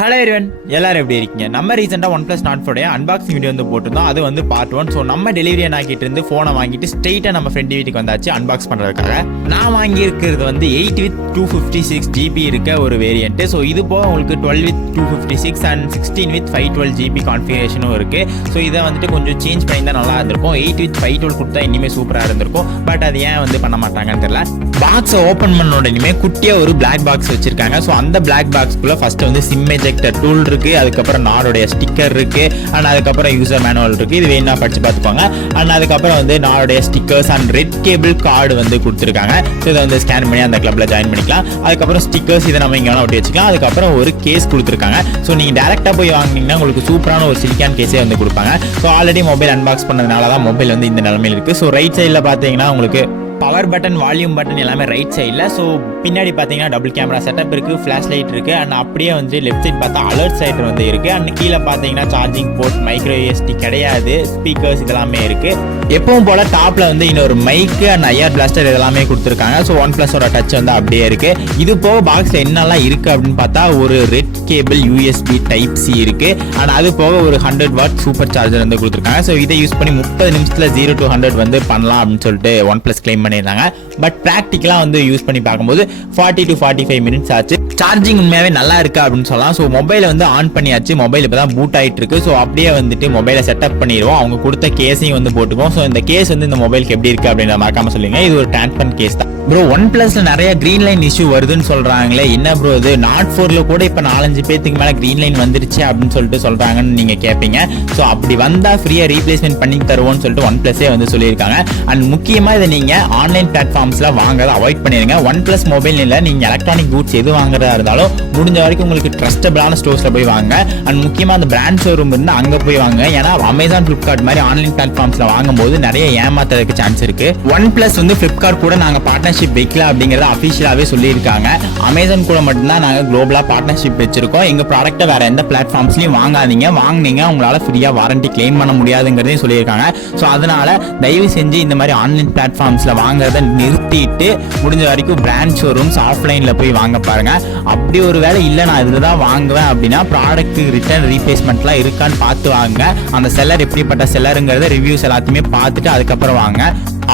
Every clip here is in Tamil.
ஹலோ எவ்ரிவன், எல்லாரும் எப்படி இருக்கீங்க? நம்ம ரீசெண்டாக OnePlus Nord உடைய அன்பாக்சிங் வீடியோ வந்து போட்டிருந்தோம். அது வந்து பார்ட் 1. ஸோ நம்ம டெலிவரி ஆகிட்டு இருந்து ஃபோனை வாங்கிட்டு ஸ்ட்ரெயிட்டாக நம்ம ஃப்ரெண்ட் வீட்டுக்கு வந்தாச்சு அன்பாக்ஸ் பண்ணுறதுக்காக. நான் வாங்கியிருக்கிறது வந்து 8 with 256 GB இருக்க ஒரு வேரியன்ட்டு. ஸோ இது போக உங்களுக்கு 12 with 256 அண்ட் 16 with 512 GB கான்ஃபிகரேஷனும் இருக்குது. ஸோ இதை வந்துட்டு கொஞ்சம் சேஞ்ச் பண்ணி தான் நல்லா இருந்திருக்கும். 8 with 512 கொடுத்தா இனிமேல் சூப்பராக இருந்திருக்கும். பட் அது ஏன் வந்து பண்ண மாட்டாங்கன்னு தெரியல. பாக்ஸை ஓப்பன் பண்ண உடனே குட்டியாக ஒரு பிளாக் பாக்ஸ் வச்சிருக்காங்க. ஸோ அந்த பிளாக் பாக்ஸ்க்குள்ளே ஃபஸ்ட்டு வந்து சிம் எஜெக்டர் டூல் இருக்கு, அதுக்கப்புறம் நாடோடைய ஸ்டிக்கர் இருக்கு, அண்ட் அதுக்கப்புறம் யூசர் மேனுவல் இருக்கு. இது வேணா படிச்சு பார்த்துப்பாங்க. அண்ட் அதுக்கப்புறம் வந்து நாடோடைய stickers and red cable cord வந்து கொடுத்துருக்காங்க. ஸோ இதை வந்து ஸ்கேன் பண்ணி அந்த கிளப்ல ஜாயின் பண்ணிக்கலாம். அதுக்கப்புறம் ஸ்டிக்கர்ஸ் இதை நம்ம இங்கே வேணா ஒட்டி வச்சுக்கலாம். அதுக்கப்புறம் ஒரு கேஸ் கொடுத்துருக்காங்க. ஸோ நீங்கள் டேரெக்டாக போய் வாங்கினீங்கன்னா உங்களுக்கு சூப்பரான ஒரு சிலிக்கான் கேஸே வந்து கொடுப்பாங்க. ஸோ ஆல்ரெடி மொபைல் அன்பாக்ஸ் பண்ணதுனால தான் மொபைல் வந்து இந்த நிலைமையில் இருக்கு. ஸோ ரைட் சைடில் பார்த்தீங்கன்னா உங்களுக்கு பவர் பட்டன், வால்யூம் பட்டன் எல்லாமே ரைட் சைடில். ஸோ பின்னாடி பார்த்தீங்கன்னா டபுள் கேமரா செட்டப் இருக்குது, ஃப்ளாஷ் லைட் இருக்குது. அண்ட் அப்படியே வந்து லெஃப்ட் சைட் பார்த்தா அலர்ட் சைட் வந்து இருக்குது. அண்ட் கீழே பார்த்தீங்கன்னா சார்ஜிங் போர்ட், மைக்ரோ யூஎஸ்பி கிடையாது, ஸ்பீக்கர்ஸ் இதெல்லாமே இருக்குது. எப்பவும் போல் டாப்பில் வந்து இன்னொரு மைக்கு அண்ட் ஐஆர் பிளாஸ்டர் இதெல்லாமே கொடுத்துருக்காங்க. ஸோ OnePlusோட டச் வந்து அப்படியே இருக்குது. இது போக பாக்ஸில் என்னெல்லாம் இருக்குது அப்படின்னு பார்த்தா ஒரு red cable USB type C இருக்குது. அண்ட் அது போக ஒரு 100 வாட் சூப்பர் சார்ஜர் வந்து கொடுத்துருக்காங்க. ஸோ இதை யூஸ் பண்ணி 30 நிமிஷத்தில் 0 to 100 வந்து பண்ணலாம் அப்படின்னு சொல்லிட்டு OnePlus கிளைம் பண்ணியிருந்தாங்க. பட் ப்ராக்டிக்கலா வந்து யூஸ் பண்ணி பார்க்கும்போது 40 to 45 மினிட்ஸ் ஆச்சு. சார்ஜிங் உண்மையாவே நல்லா இருக்கு அப்படின்னு சொல்லலாம். ஸோ மொபைலை வந்து ஆன் பண்ணியாச்சு. மொபைல் இப்போ தான் பூட் ஆகிட்டு இருக்கு. ஸோ அப்படியே வந்துட்டு மொபைலை செட்டப் பண்ணிடுவோம். அவங்க கொடுத்த கேஸையும் வந்து போட்டுப்போம். ஸோ இந்த கேஸ் வந்து இந்த மொபைலுக்கு எப்படி இருக்கு அப்படின்னு மறக்காம சொல்லுங்க. இது ஒரு டிரான்ஸ்பரண்ட் கேஸ் தான். ப்ரோ, OnePlusல நிறைய கிரீன் லைன் இஷ்யூ வருதுன்னு சொல்றாங்களே, என்ன ப்ரோ இது? Nord 4ல கூட இப்போ 4-5 பேத்துக்கு மேலே கிரீன் லைன் வந்துருச்சு அப்படின்னு சொல்லிட்டு சொல்றாங்கன்னு நீங்க கேட்பீங்க. ஸோ அப்படி வந்தா ஃப்ரீயா ரீப்ளேஸ்மெண்ட் பண்ணி தருவோம்னு சொல்லிட்டு OnePlusே வந்து சொல்லியிருக்காங்க. அண்ட் முக்கியமா இதை நீங்க ஆன்லைன் பிளாட்ஃபார்ம்ஸ்ல வாங்குறத அவாய்ட் பண்ணிருங்க. OnePlus மொபைல் இல்லை, நீங்க எலக்ட்ரானிக் கூட்ஸ் எது வாங்குறதா இருந்தாலும் முடிஞ்ச வரைக்கும் உங்களுக்கு ட்ரஸ்டபிளான ஸ்டோர்ஸ்ல போய் வாங்க. அண்ட் முக்கியமா அந்த பிராண்ட் ஷோரூம் இருந்து அங்க போய் வாங்க. ஏன்னா Amazon, Flipkart மாதிரி ஆன்லைன் பிளாட்ஃபார்ம்ஸ்ல வாங்கும்போது நிறைய ஏமாத்துறதுக்கு சான்ஸ் இருக்கு. OnePlus வந்து Flipkart கூட நாங்க பார்ட்னர்ஷிப் வைக்கல அப்படிங்கறத அபிஷியலாவே சொல்லியிருக்காங்க. Amazon கூட மட்டும்தான் நாங்க குளோபலா பார்ட்னர்ஷிப் வச்சிருக்கோம். எங்க ப்ராடக்ட்டை வேற எந்த பிளாட்ஃபார்ம்ஸ்லயும் வாங்காதீங்க. வாங்குனீங்க உங்களால ஃப்ரீயா வாரண்டி கிளைம் பண்ண முடியாதுங்கிறதையும் சொல்லியிருக்காங்க. ஸோ அதனால தயவு செஞ்சு இந்த மாதிரி ஆன்லைன் பிளாட்ஃபார்ம்ஸ்ல வாங்குறத நிறுத்திட்டு முடிஞ்ச வரைக்கும் பிராண்ட் ஷோரூம்ஸ் ஆஃப்லைன்ல போய் வாங்க பாருங்க. அப்படி ஒரு வேலை இல்லை நான் இதுல தான் வாங்குவேன் அப்படின்னா ப்ராடக்ட் ரிட்டர்ன் ரீப்ளேஸ்மெண்ட்லாம் இருக்கான்னு பார்த்து வாங்க. அந்த செல்லர் எப்படிப்பட்ட செல்லருங்கிறத ரிவ்யூஸ் எல்லாத்தையுமே பார்த்துட்டு அதுக்கப்புறம் வாங்க.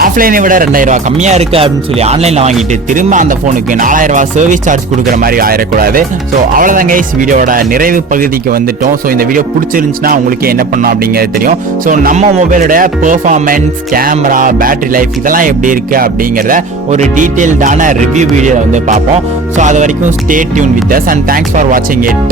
ஆஃப்லைனை விட 2000 ரூபா கம்மியா இருக்கு அப்படின்னு சொல்லி ஆன்லைன்ல வாங்கிட்டு திரும்ப அந்த போனுக்கு 4000 ரூபா சர்வீஸ் சார்ஜ் கொடுக்குற மாதிரி ஆயிடக்கூடாது. ஸோ அவ்வளோதான் கைஸ், வீடியோட நிறைவு பகுதிக்கு வந்துட்டோம். ஸோ இந்த வீடியோ பிடிச்சிருந்துச்சுன்னா உங்களுக்கு என்ன பண்ணணும் அப்படிங்கிறது தெரியும். ஸோ நம்ம மொபைலோட பெர்ஃபார்மன்ஸ், கேமரா, பேட்டரி லைஃப் இதெல்லாம் எப்படி இருக்கு அப்படிங்கிறத ஒரு டீட்டெயில்டான ரிவ்யூ வீடியோ வந்து பார்ப்போம். ஸோ அது வரைக்கும் stay tune with us and thanks for வாட்சிங் இட்.